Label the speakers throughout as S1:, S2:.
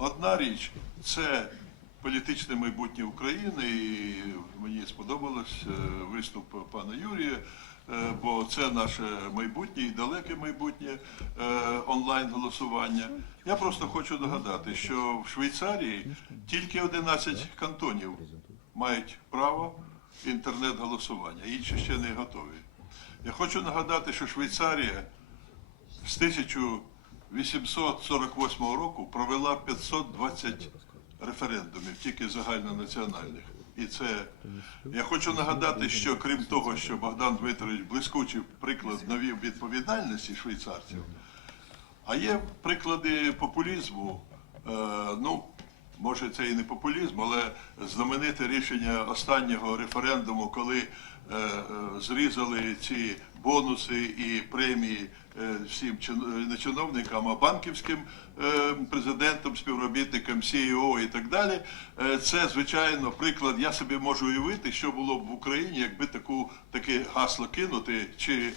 S1: Одна річ це політичне майбутнє України, і мені сподобалось е, виступ пана Юрія, е, бо це наше майбутнє і далеке майбутнє е, онлайн-голосування. Я просто хочу нагадати, що в Швейцарії тільки 11 кантонів мають право інтернет-голосування, інші ще не готові. Я хочу нагадати, що Швейцарія з 1848 року провела 520 референдумів, тільки загальнонаціональних. І це я хочу нагадати, що крім того, що Богдан Дмитрович блискучий приклад навів відповідальності швейцарців, а є приклади популізму. Е, ну, може, це і не популізм, але знамените рішення останнього референдуму, коли е, е, зрізали ці бонуси і премії всім не чиновникам, а банківським е, президентам, співробітникам CEO і так далі. Е, Це, звичайно, приклад. Я собі можу уявити, що було б в Україні, якби таку таке гасло кинути чи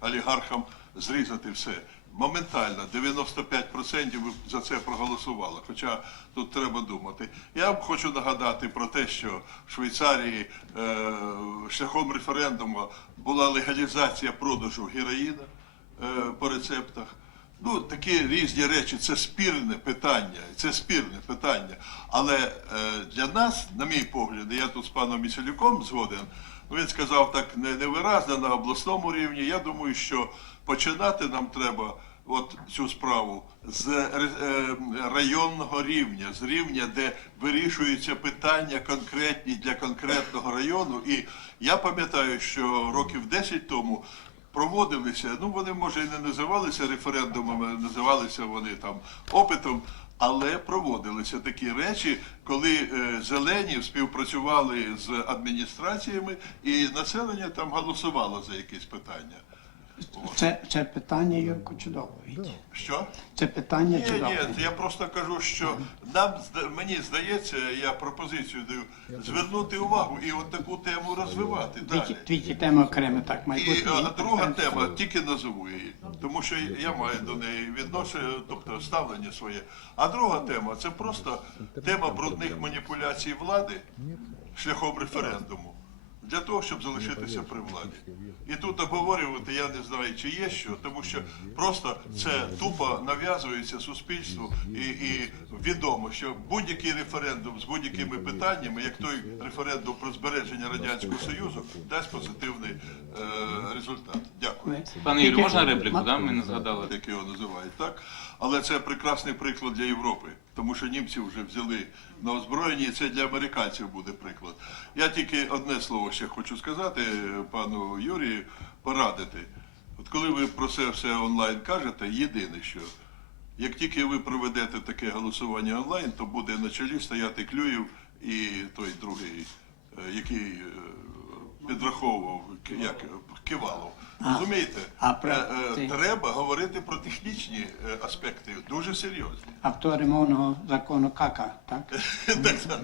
S1: олігархам зрізати все. Моментально 95% за це проголосували. Хоча тут треба думати. Я хочу нагадати про те, що в Швейцарії е, шляхом референдуму була легалізація продажу героїна е, по рецептах. Ну, такі різні речі, це спірне питання, це спірне питання. Але е, для нас, на мій погляд, я тут з паном Міцелюком згоден, ну, він сказав так невиразно на обласному рівні. Я думаю, що починати нам треба от цю справу з е, районного рівня, з рівня, де вирішуються питання конкретні для конкретного району. І я пам'ятаю, що років 10 тому проводилися, ну вони може і не називалися референдумами, називалися вони там опитом, але проводилися такі речі, коли е, зелені співпрацювали з адміністраціями, і населення там голосувало за якісь питання.
S2: Це, це питання Юрко чудове.
S1: Що?
S2: Це питання
S1: Ні,
S2: чудове.
S1: ні, я просто кажу, що нам мені здається, я пропозицію даю звернути увагу і от таку тему розвивати далі.
S2: тільки тема окремо так
S1: І
S2: майбутнє.
S1: а, друга тема, тільки назову її, тому що я маю до неї відношення, тобто ставлення своє. А друга тема це просто тема брудних маніпуляцій влади шляхом референдуму. Для того, щоб залишитися при владі. І тут обговорювати я не знаю, чи є що, тому що просто це тупо нав'язується суспільству і, і відомо, що будь-який референдум з будь-якими питаннями, як той референдум про збереження Радянського Союзу, дасть позитивний е, результат. Дякую.
S3: Пане Юрію, можна репліку? Да? Ми не згадали.
S1: як його називають, так? Але це прекрасний приклад для Європи, тому що німці вже взяли на озброєння, і це для американців буде приклад. Я тільки одне слово ще хочу сказати пану Юрію, порадити. От коли ви про це все онлайн кажете, єдине що. Як тільки ви проведете таке голосування онлайн, то буде на чолі стояти Клюєв і той другий, е, який е, підраховував як, Кивалов. Розумієте?
S2: а про-
S1: Е, е,
S2: ти-
S1: Треба говорити про технічні е, аспекти, дуже серйозні.
S2: Автори мовного закону кака, так?
S1: Так, так.